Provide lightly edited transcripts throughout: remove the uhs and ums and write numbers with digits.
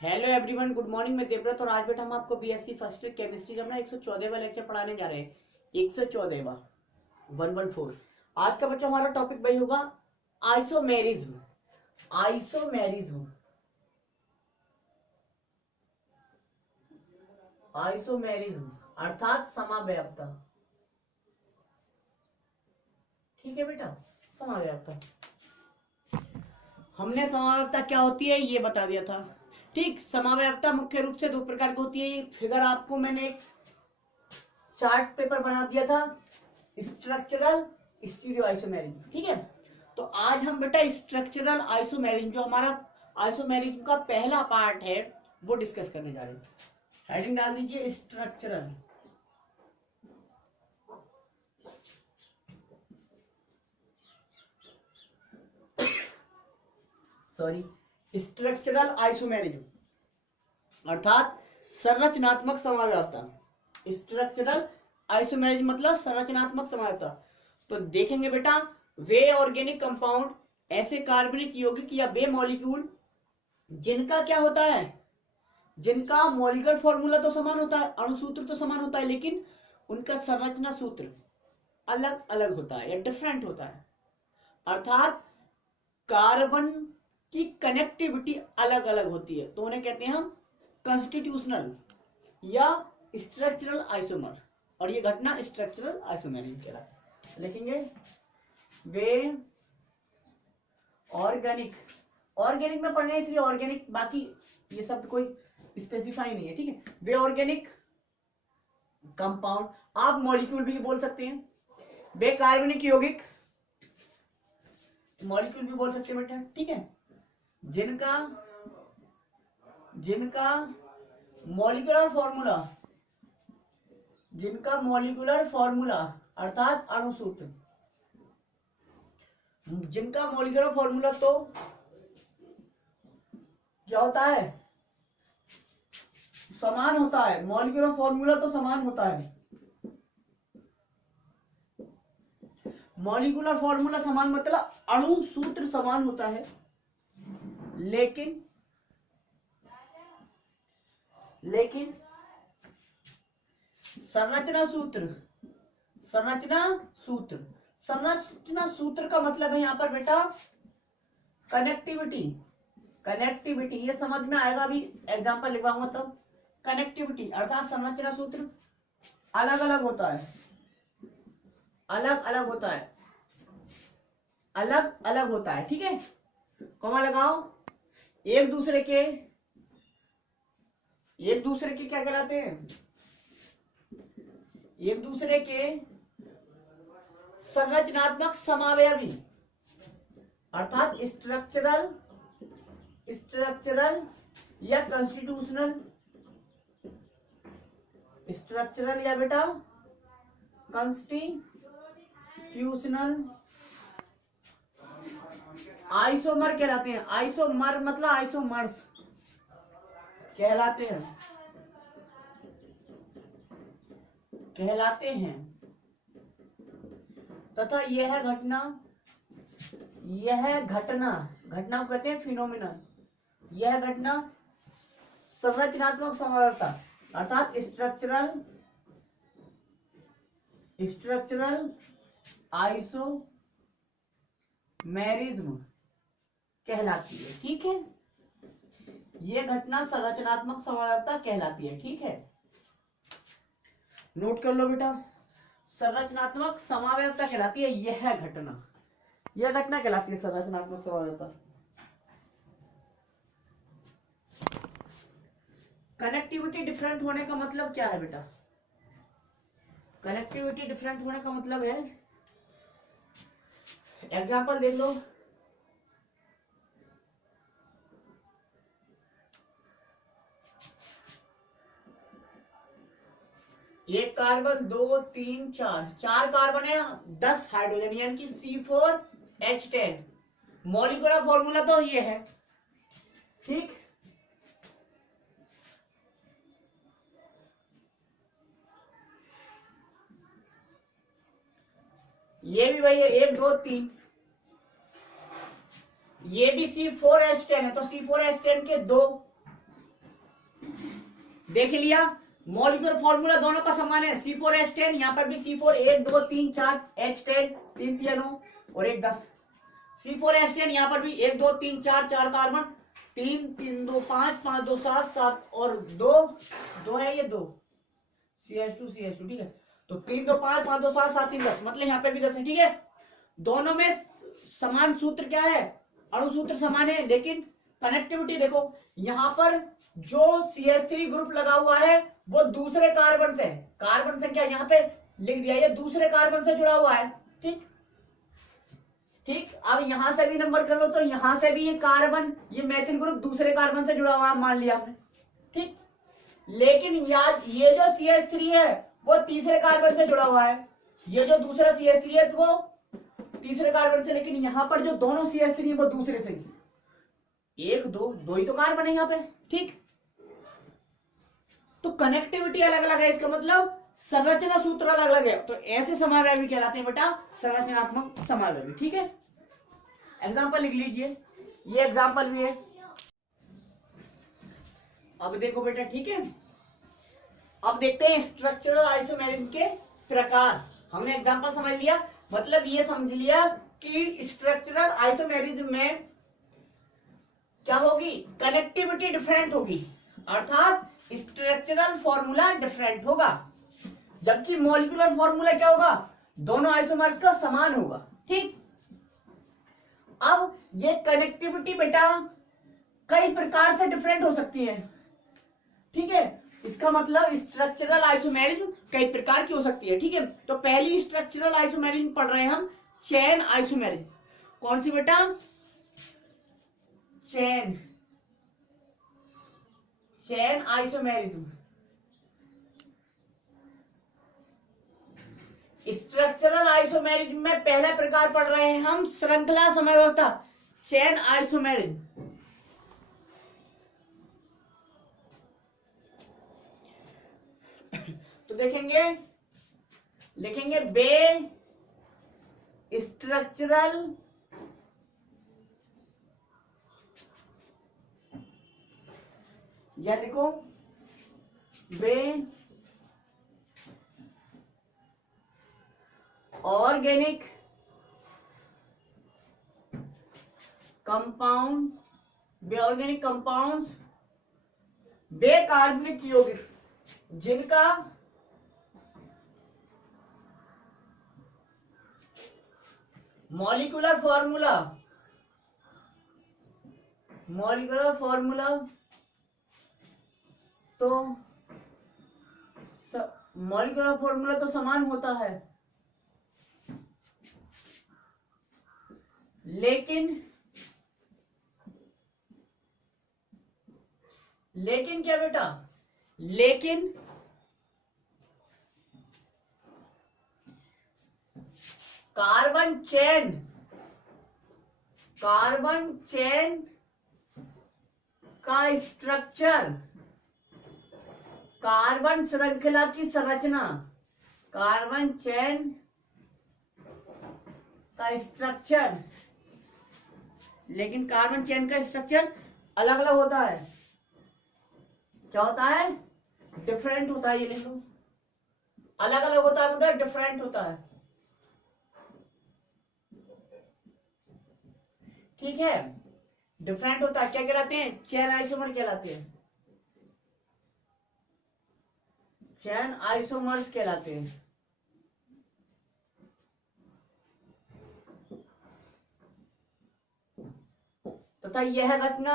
Hello everyone, good morning. मैं देवव्रत और आज बेटा हम आपको बीएससी फर्स्ट ईयर केमिस्ट्री का 114वां लेक्चर पढ़ाने जा रहे हैं। 114वां 114। आज का बच्चा हमारा टॉपिक भाई होगा आइसोमेरिज्म। आइसोमेरिज्म आइसोमेरिज्म अर्थात समाव्यवस्था। ठीक है बेटा, समाव्यवस्था। हमने समाव्यवस्था क्या होती है ये बता दिया था। ठीक, समाव्यवस्था मुख्य रूप से दो प्रकार की होती है। ये फिगर आपको मैंने एक चार्ट पेपर बना दिया था, स्ट्रक्चरल स्टीरियो आइसोमेरिज्म। ठीक है, तो आज हम बेटा स्ट्रक्चरल आइसोमेरिज्म, जो हमारा आइसोमेरिज्म का पहला पार्ट है, वो डिस्कस करने जा रहे हैं। हेडिंग डाल दीजिए स्ट्रक्चरल। सॉरी, स्ट्रक्चरल आइसोमेरिज्म अर्थात संरचनात्मक समाव्यवस्था। स्ट्रक्चरल आइसोमेरिज्म मतलब संरचनात्मक समाव्यवस्था। तो देखेंगे बेटा, वे ऑर्गेनिक कंपाउंड, ऐसे कार्बनिक यौगिक या वे मॉलिक्यूल जिनका क्या होता है, जिनका मॉलिक्यूलर फॉर्मूला तो समान होता है, अणुसूत्र तो समान होता है, लेकिन उनका संरचना सूत्र अलग अलग होता है या डिफरेंट होता है। अर्थात कार्बन की कनेक्टिविटी अलग अलग होती है, तो उन्हें कहते हैं हम कॉन्स्टिट्यूशनल या स्ट्रक्चरल आइसोमर, और ये घटना स्ट्रक्चरल आइसोमेरिज्म कहलाता है। लिखेंगे वे ऑर्गेनिक, ऑर्गेनिक में पढ़ने इसलिए ऑर्गेनिक, बाकी ये शब्द कोई स्पेसिफाई नहीं है। ठीक है, वे ऑर्गेनिक कंपाउंड, आप मॉलिक्यूल भी बोल सकते हैं, वे कार्बनिक यौगिक मॉलिक्यूल भी बोल सकते हैं बेटा। ठीक है, जिनका मॉलिक्यूलर फॉर्मूला अर्थात अणुसूत्र, जिनका मॉलिक्यूलर फॉर्मूला तो क्या होता है, समान होता है। मॉलिक्यूलर फॉर्मूला तो समान होता है, मॉलिक्यूलर फॉर्मूला समान मतलब अणुसूत्र समान होता है, लेकिन संरचना सूत्र का मतलब है यहां पर बेटा कनेक्टिविटी। ये समझ में आएगा, अभी एग्जांपल लिखवाऊंगा तब। कनेक्टिविटी अर्थात संरचना सूत्र अलग अलग होता है, अलग अलग होता है। ठीक है, कॉमा लगाओ। एक दूसरे के क्या कहलाते हैं, एक दूसरे के संरचनात्मक समावयवी अर्थात स्ट्रक्चरल या कॉन्स्टिट्यूशनल, स्ट्रक्चरल या बेटा कॉन्स्टिट्यूशनल आइसोमर कहलाते हैं। आइसोमर मतलब आइसोमर्स कहलाते हैं तथा यह घटना को कहते हैं फिनोमिनन। यह घटना संरचनात्मक समाव्यवस्था अर्थात स्ट्रक्चरल आइसोमेरिज्म कहलाती है। ठीक है, यह घटना संरचनात्मक समाव्यवस्था कहलाती है। ठीक है, नोट कर लो बेटा, संरचनात्मक समाव्यवस्था कहलाती है यह घटना कहलाती है संरचनात्मक समाव्यवस्था। कनेक्टिविटी डिफरेंट होने का मतलब क्या है बेटा, कनेक्टिविटी डिफरेंट होने का मतलब है, एग्जांपल देख लो। एक कार्बन, 2 3 4 कार्बन है, 10 हाइड्रोजन, यानी कि C4H10। मॉलिक्यूलर फॉर्मूला तो ये है। ठीक, ये भी वही है, 1 2 3। ये भी C4H10 है, तो C4H10 के 2 देख लिया। मॉलिक्यूलर फॉर्मूला दोनों का समान है, C4H10, यहाँ पर भी C4 1 2 3 4 H10 3 3 9 और 1 10। C4H10 यहाँ पर भी 1 2 3 4 4 कार्बन, 3 3 2 5 5 2 7 7 और 2 2 है, ये 2 CH2 ठीक है। तो 3 2 5 5 2 7 7 3 10, मतलब यहाँ पे भी 10 है। ठीक है, दोनों में समान सूत्र क्या है, अणु सूत्र समान है, लेकिन कनेक्टिविटी देखो, यहाँ पर जो CH3 ग्रुप लगा हुआ है वो दूसरे कार्बन से, कार्बन संख्या यहाँ पे लिख दिया, ये दूसरे कार्बन से जुड़ा हुआ है। ठीक ठीक, अब यहां से भी नंबर कर लो, तो यहां से भी ये कार्बन, ये मैथिल ग्रुप दूसरे कार्बन से जुड़ा हुआ है, मान लिया आपने। ठीक, लेकिन याद, ये जो CH3 है वो तीसरे कार्बन से जुड़ा हुआ है, ये जो दूसरा CH3 है तो वो तीसरे कार्बन से, लेकिन यहां पर जो दोनों CH3 है वो दूसरे से, एक दो ही तो कार्बन है यहाँ पे। ठीक, तो कनेक्टिविटी अलग अलग है, इसका मतलब संरचना सूत्र अलग अलग है, तो ऐसे समावयवी कहलाते हैं बेटा संरचनात्मक समावयवी। ठीक है, एग्जाम्पल लिख लीजिए, ये एग्जाम्पल भी है। अब देखो बेटा, ठीक है, अब देखते हैं स्ट्रक्चरल आइसोमेरिज्म के प्रकार। हमने एग्जाम्पल समझ लिया, मतलब ये समझ लिया कि स्ट्रक्चरल आइसोमेरिज्म में क्या होगी, कनेक्टिविटी डिफरेंट होगी, अर्थात स्ट्रक्चरल फॉर्मूला डिफरेंट होगा, जबकि मॉलिक्यूलर फॉर्मूला क्या होगा, दोनों आइसोमर्स का समान होगा। ठीक, अब ये कनेक्टिविटी बेटा कई प्रकार से डिफरेंट हो सकती है। ठीक है, इसका मतलब स्ट्रक्चरल आइसोमेरिज्म कई प्रकार की हो सकती है। ठीक है, तो पहली स्ट्रक्चरल आइसोमेरिज्म पढ़ रहे हैं हम, चेन आइसोमेरिज्म। कौन सी बेटा, चेन आइसोमेरिज्म। स्ट्रक्चरल आइसोमेरिज्म में पहला प्रकार पढ़ रहे हैं हम, श्रृंखला समयवस्था, चेन आइसोमेरिज्म। तो देखेंगे, लिखेंगे बे स्ट्रक्चरल या लिखो बे ऑर्गेनिक कंपाउंड, बे ऑर्गेनिक कंपाउंड्स, बे कार्बनिक यौगिक जिनका मॉलिक्यूलर फॉर्मूला तो मॉलिक्यूलर फॉर्मूला तो समान होता है, लेकिन क्या बेटा, लेकिन कार्बन चेन का स्ट्रक्चर, कार्बन श्रृंखला की संरचना, कार्बन चेन का स्ट्रक्चर, लेकिन कार्बन चेन का स्ट्रक्चर अलग अलग होता है। क्या होता है, डिफरेंट होता है, ये लिख लो, अलग अलग होता है मतलब डिफरेंट होता है। ठीक है, डिफरेंट होता है, क्या कहलाते हैं, चेन आइसोमर कहलाते हैं, चेन आइसोमर्स कहलाते हैं। तथा यह घटना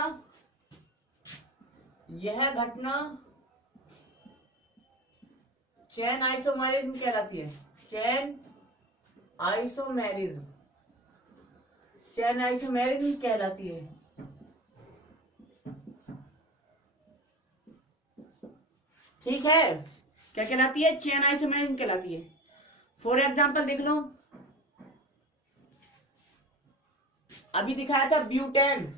चेन आइसोमेरिज्म कहलाती है, चेन आइसोमेरिज्म कहलाती है। ठीक है, क्या कहलाती है, चेन आइसोमेरिज्म कहलाती है। फॉर एग्जांपल देख लो, अभी दिखाया था ब्यूटेन,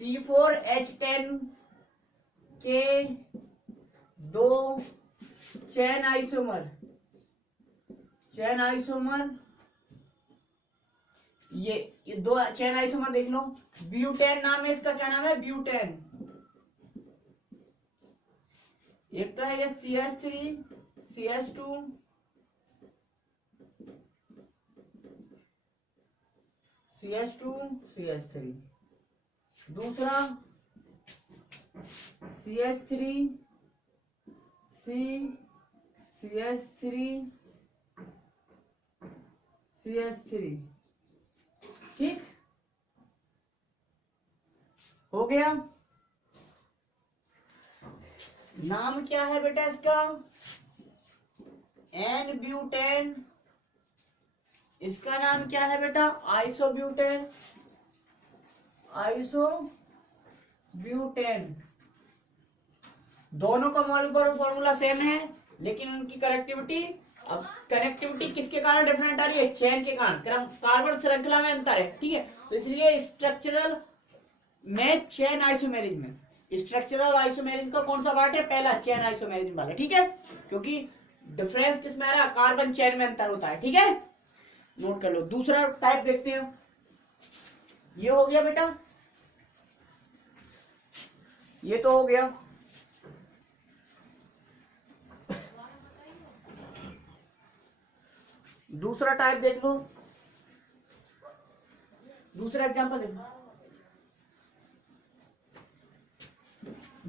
C4H10 के दो चेन आइसोमर, ये दो चेन आइसोमर देख लो, ब्यूटेन नाम है इसका, क्या नाम है, ब्यूटेन। एक तो है ये CH3 CH2 CH2 CH3, दूसरा CH3 C CH3 CH3, ठीक हो गया। नाम क्या है बेटा इसका? N butane. इसका नाम क्या है बेटा? आइसोब्यूटेन। आइसोब्यूटेन। दोनों का मॉलिक्यूलर फॉर्मूला सेम है, लेकिन उनकी कनेक्टिविटी, अब कनेक्टिविटी किसके कारण डिफरेंट आ रही है? चेन के कारण, कार्बन श्रृंखला में अंतर है, ठीक है। तो इसलिए स्ट्रक्चरल में चेन आइसोमेरिज्म में, स्ट्रक्चरल आइसोमेरिज्म का कौन सा पार्ट है? पहला चेन आइसोमेरिज्म वाला, ठीक है। क्योंकि डिफरेंस किसमें आ रहा है? कार्बन चेन में अंतर होता है, ठीक है, नोट कर लो। दूसरा टाइप देखते हैं, ये हो गया बेटा, ये तो हो गया। दूसरा टाइप देख लो, दूसरा एग्जांपल देख लो,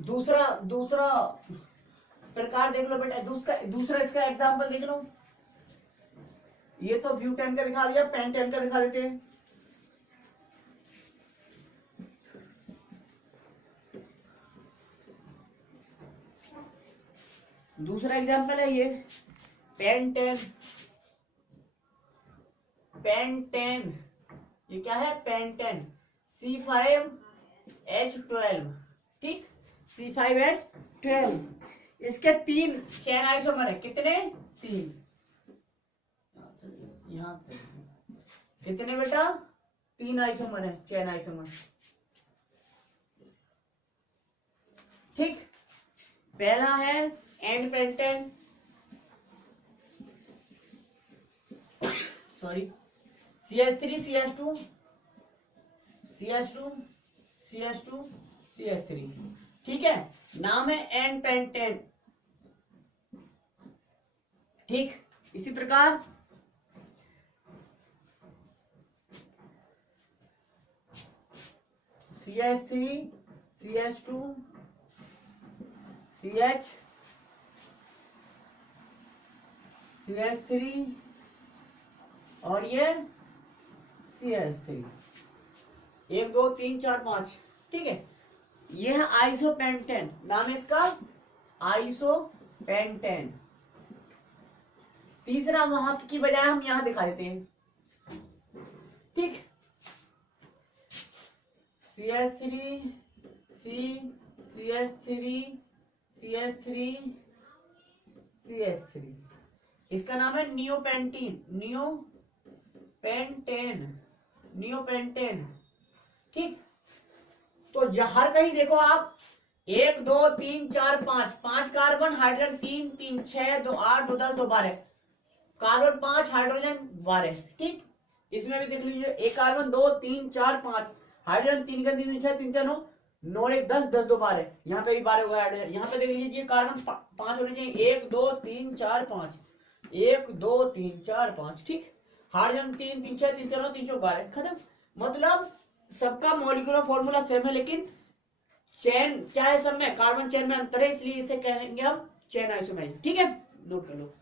दूसरा प्रकार देख लो बेटा। दूसरा इसका एग्जांपल देख लो। ये तो ब्यूटेन का दिखा दिया, पेंटेन का दिखा देते हैं। दूसरा एग्जांपल है ये पेंटेन। पेंटेन, ये क्या है? पेंटेन C5H12, ठीक, C5H12। इसके 3 चेन आइसोमर है, कितने? 3। यहां कितने बेटा? 3 आइसोमर है, चेन आइसोमर, ठीक। पहला है N pentane, sorry, CH3 CH2 CH2 CH2 CH3, ठीक है, नाम है एन पेंटेन, ठीक। इसी प्रकार CH3 CH2 CH3 और ये CH3, 1 2 3 4 5, ठीक है। ये है आइसोपेंटेन, नाम है इसका आइसोपेंटेन। तीसरा वहां की बजाय हम यहां दिखा देते हैं, ठीक। CH3 CH3 CH3 CH3, इसका नाम है नियोपेंटीन, नियोपेंटेन, ठीक। तो हर कहीं देखो आप 1 2 3 4 5 कार्बन, हाइड्रोजन 3 3 6 2 8 2 10 2 12, कार्बन 5 हाइड्रोजन 12, ठीक। इसमें भी देख लीजिए, एक कार्बन 2 3 4 5, हाइड्रोजन 3 का 3 6 3 4 9 9 1 10 10 2 12, यहाँ पे भी 12 हुआ हाइड्रोजन। यहाँ पे देख लीजिए कार्बन 5 होने चाहिए, 1 2 3 4 5, 1 2 3 4 5, ठीक। हाइड्रोजन 3 3 6 3 4 9 3 4 12, खत्म। मतलब सबका मॉलिक्यूलर फॉर्मूला सेम है, लेकिन चेन क्या है? सब में कार्बन चेन में अंतर है, इसलिए इसे कहेंगे हम चेन आइसोमेरिज्म, ठीक है, नोट कर लो।